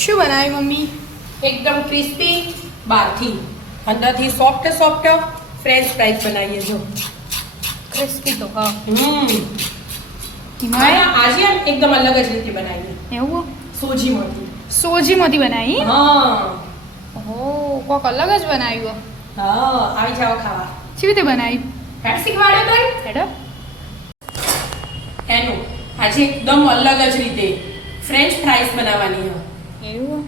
શું બનાવ્યું મમ્મી? એકદમ ક્રિસ્પી બહારથી અંદરથી સોફ્ટ ફ્રેન્ચ ફ્રાઈઝ બનાવીએ જો. ક્રિસ્પી તો હા. આજે એકદમ અલગ જ રીતે બનાવીએ. એવું સોજીમાંથી. સોજીમાંથી બનાવી? હા. ઓહો, કોક અલગ જ બનાવ્યું. હા, આવી જાઓ ખાવા. કેવી રીતે બનાવી? હેડ શીખવાડ્યો તો હેડો. એનું આજે એકદમ અલગ જ રીતે ફ્રેન્ચ ફ્રાઈઝ બનાવવાની છે. એવું?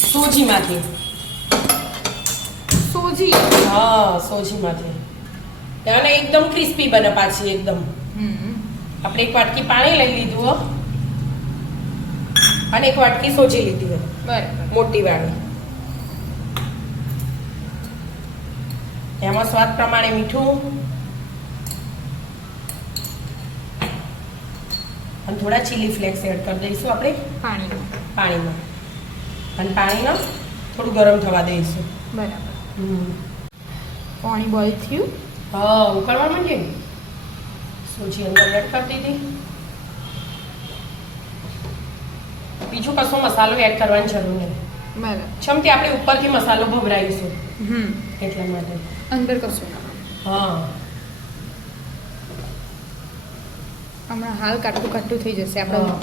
સોજીમાંથી. સોજી? હા, સોજીમાંથી. અને એકદમ ક્રિસ્પી બને પાછી એકદમ. આપણે એક વાટકી પાણી લઈ લીધું હો અને એક વાટકી સોજી લીધી હોય. બરાબર. મોટી વાળી. એમાં સ્વાદ પ્રમાણે મીઠું અને થોડા ચીલી ફ્લેક્સ એડ કરી દઈશું આપણે પાણીમાં અને પાણીને થોડું ગરમ થવા દઈશું. બરાબર. પાણી બોઇલ થયું? હા, ઉકળવા માંડે ને સોજી અંદર એડ કરી દીધી. બીજું કશો મસાલો એડ કરવાની જરૂર નહીં. બરાબર. છમથી આપણે ઉપરથી મસાલો ભભરાવીશું એટલા માટે. અંદર કશું ના. હા, હમણાં હાલ કાટું થઈ જશે આપણે.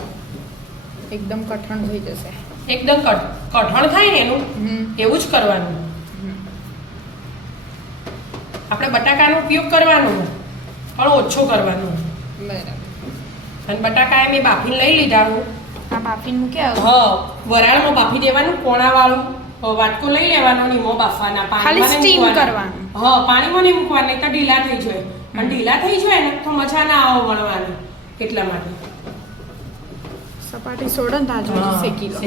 એકદમ કઠણ થઈ જશે. એકદમ કઠણ થાય ને એનું એવું જ કરવાનું. આપણે બટાકાનો ઉપયોગ કરવાનો પણ ઓછો કરવાનો. બરાબર. અને બટાકા મેં બાફીને લઈ લીધા. આ બાફીને મૂક્યા? હા, વરાળમાં બાફી દેવાનું. કોણાવાળું વાટકો લઈ લેવાનો ને એમાં બાફવાના. ખાલી સ્ટીમ કરવાનું. હા, પાણીમાં નહીં મૂકવાનું, નહીં તો ઢીલા થઈ જાય. અને ઢીલા થઈ જાય ને તો મજા ના આવે વણવાની. એટલા માટે સપાટી સોડન તાજો શેકી લો.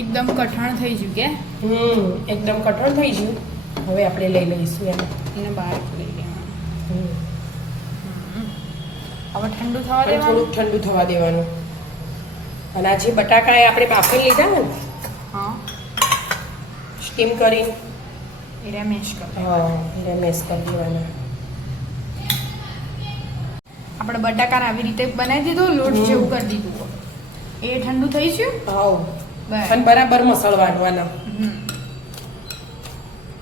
એકદમ કઠણ થઈ ગયું કે? એકદમ કઠણ થઈ ગયું. હવે આપણે લઈ લઈશું એને બહાર લઈ લેવાનું. હવે ઠંડુ થવા દેવાનું. થોડુંક ઠંડુ થવા દેવાનું. અને આ જે બટાકા એ આપણે બાફી લીધા ને, હા, સ્ટીમ કરી એને મેશ કરો. હા, એને મેશ કરી દેવાના. આપણે બટાકાને આવી રીતે બનાવી દીધું, લોટ જેવું કરી દીધું. એ ઠંડુ થઈ ગયું. હા, અને બરાબર મસળવાનું આના.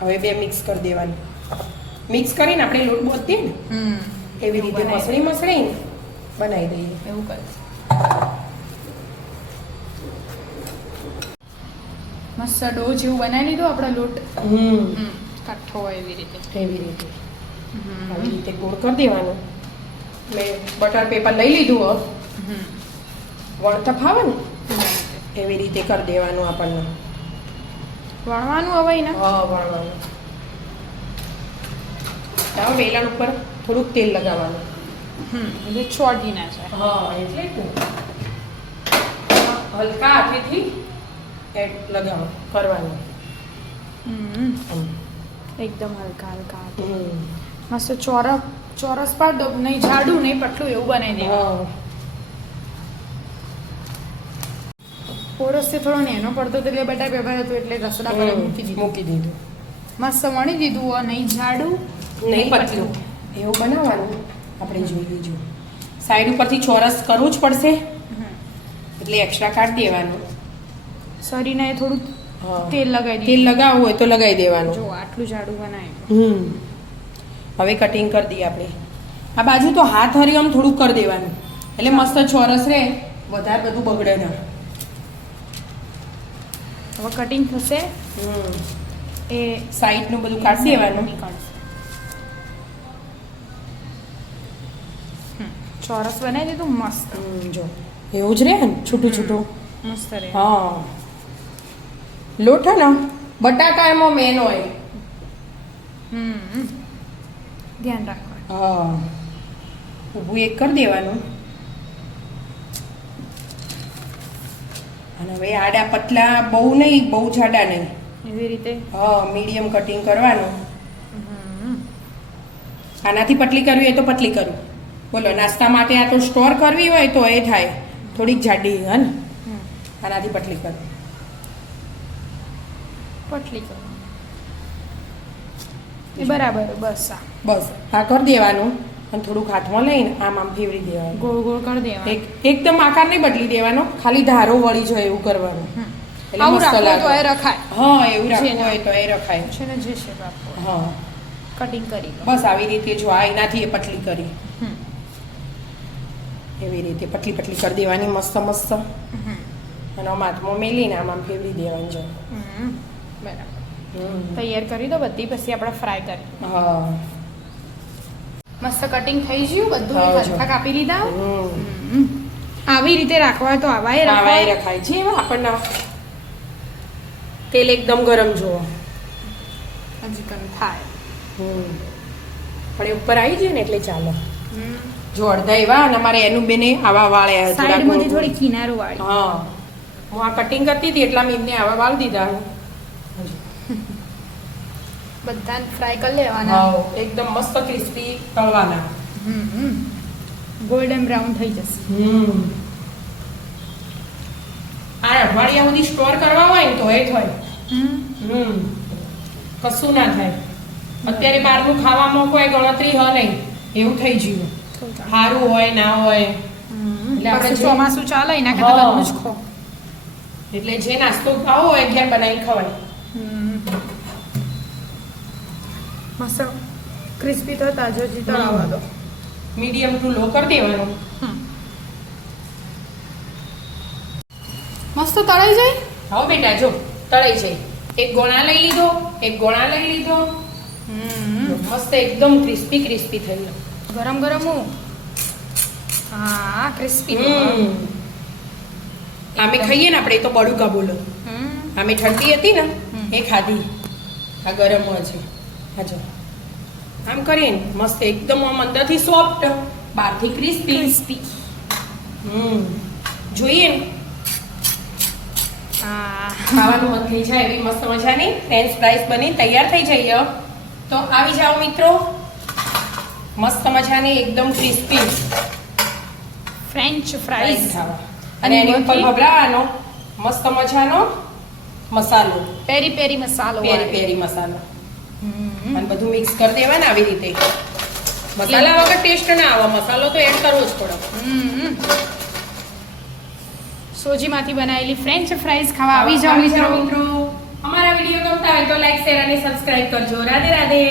હવે બે મિક્સ કરી દેવાનું. મિક્સ કરીને આપણે લોટ બોતીએ ને એવી રીતે મસળીને બનાવી દઈએ. એવું કરે. મસ્ત ડો જેવું બનાવી લીધું આપણે લોટ. કાઠો હોય એવી રીતે. આવી રીતે ગોળ કરી દેવાનો. મેં બટર પેપર લઈ લીધું. વણતા ફાવે ને એવી રીતે કરી દેવાનું આપણને. વણવાનું હવે ને? હા, વણવાનું. હવે વેલણ ઉપર થોડુંક તેલ લગાવવાનું. એટલે છોડી ના જાય. હા, એટલે જ ને. હલકા હાથેથી લગાવો કરવાનું. એકદમ હલકા મસ્ત ચોરસ પાડ દો. નહીં જાડું નહીં પટલું એવું બનાવી દે. પોરસથી થોડો નેનો પડતો એટલે બટા પેપર હતું એટલે રસોડા પર મૂકી દીધું. મસ્ત વણી દીધું. નહીં જાડું નહીં પતલું એવું બનાવવાનું. આપણે જોઈએ જો સાઈડ ઉપરથી ચોરસ કરવું જ પડશે એટલે એક્સ્ટ્રા કાઢી દેવાનું. શરીરને થોડું તેલ લગાવી તેલ લગાવવું હોય તો લગાવી દેવાનું. જો આટલું જાડું બનાવ્યું. હવે કટિંગ કરી દઈએ આપણે. આ બાજુ તો હાથ હરી આમ થોડું કરી દેવાનું એટલે મસ્ત ચોરસ રહે. વધારે બધું બગડે ના. હવે કટિંગ થશે. એ સાઈડનું બધું કાઢી દેવાનું. ચોરસ બનાવી દીધું મસ્ત. જો એવું જ રહે ને છૂટું છૂટું મસ્ત રહે. હા, લોટ હે ને બટાકા એમાં મેન હોય. ધ્યાન રાખવાનું. હા, ઊભું એક કરી દેવાનું. અને હવે આડા પતલા બહુ નહીં, બહુ જાડા નહીં, એવી રીતે. હા, મીડિયમ કટિંગ કરવાનું. આનાથી પતલી કરવી હોય તો પતલી કરવી. બોલો, નાસ્તા માટે આ તો સ્ટોર કરવી હોય તો એ થાય થોડીક જાડી. હે ને આનાથી પતલી કરવી. પટલી કરો એ બરાબર. બસ આ કરી દેવાનું. અને થોડુંક હાથમાં લઈને આમ ફેવરી દેવાનું. ગોળ ગોળ કરી દેવાનું. એકદમ આકાર નહીં બદલી દેવાનો, ખાલી ધારો વળી જાય એવું કરવાનું. એટલે આવું મસ્ત રાખવું તો લાગે. એ રખાય. હા, એવું છે રાખવું ને. હોય તો એ રખાય. છે ને જે શેપ આપવો હા, કટિંગ કરી લો. બસ આવી રીતે જો આ એનાથી એ પતલી કરી હમ. એવી રીતે પતલી પતલી કરી દેવાની મસ્ત મસ્ત. હમ. અને આમ હાથમાં મેલીને આમ ફેવરી દેવાની છે. હમ. બરાબર. તૈયાર કરી દો બધી, પછી આપણે ફ્રાય કરી. હા, મસ્ત કટિંગ થઈ ગયું બધું. હા, જો. હલકા કાપી લીધા. હમ. આવી રીતે રાખવા હોય તો આવાય આવાય રખાય. રખાય છે. આપણને તેલ એકદમ ગરમ જુઓ. હજી કમ થાય. પણ એ ઉપર આવી જાય ને એટલે ચાલો. જો અડધા એવા અને અમારે એનું બેને આવા વાળ આવ્યા થોડા સાઈડમાંથી ગોળ. થોડી કિનારો વાળી. હા, હું આ કટિંગ કરતી હતી એટલા એમને આવા વાળ દીધા. બધાને ફ્રાય કરી લેવાના. હા, એકદમ મસ્ત ક્રિસ્પી તળવાના. ગોલ્ડન બ્રાઉન થઈ જશે. આ અઠવાડિયા સુધી સ્ટોર કરવા હોય ને તો એ થાય. કશું ના થાય. અત્યારે બહારનું ખાવામાં કોઈ ગણતરી હ નહીં, એવું થઈ ગયું. સારું હોય ના હોય એટલે આપણે પાછું જે- ચોમાસું ચાલે એના કરતા હા. બધું જ ખો. એટલે જે નાસ્તો ખાવો હોય ઘેર બનાવીને ખવાય. મસ્ત ક્રિસ્પી તો તાજો જ તળાવવા દો. મીડિયમ ટુ લો કરી દેવાનું. મસ્ત તળાઈ જાય. હવે બેટા જો તળાઈ જાય. એક ગોળા લઈ લીધો, એક ગોળા લઈ લીધો. મસ્ત એકદમ ક્રિસ્પી ક્રિસ્પી થઈ ગયો. ગરમ ગરમ હું. હા ક્રિસ્પી. આમે ખાઈએ ને આપણે એ તો બળુકા બોલો. આમે ઠંડી હતી ને એ ખાધી. આ ગરમ હોય છે. હા જો આમ કરીએ ને મસ્ત એકદમ આમ અંદરથી સોફ્ટ, બહારથી ક્રિસ્પી. ક્રિસ્પી. જોઈએ ને હા. ખાવાનું મન થઈ જાય એવી મસ્ત મજાની ફ્રેન્ચ ફ્રાઈસ બની તૈયાર થઈ જઈએ. તો આવી જાઓ મિત્રો, મસ્ત મજાની એકદમ ક્રિસ્પી ફ્રેન્ચ ફ્રાઈસ ફ્રાઈઝ. ખાવા. અને એની ઉપર ભભરાવાનો મસ્ત મજાનો મસાલો, પેરી પેરી મસાલો. પેરી પેરી મસાલો. અને બધું મિક્સ કરી દેવાના આવી રીતે. મસાલા વગર ટેસ્ટ ના આવે, મસાલો તો એડ કરવો જ પડે. સોજીમાંથી બનાવેલી ફ્રેન્ચ ફ્રાઈઝ ખાવા આવી જાઓ મિત્રો. અમારા વિડીયો ગમતા હોય તો લાઈક શેર અને સબસ્ક્રાઇબ કરજો. રાધે રાધે.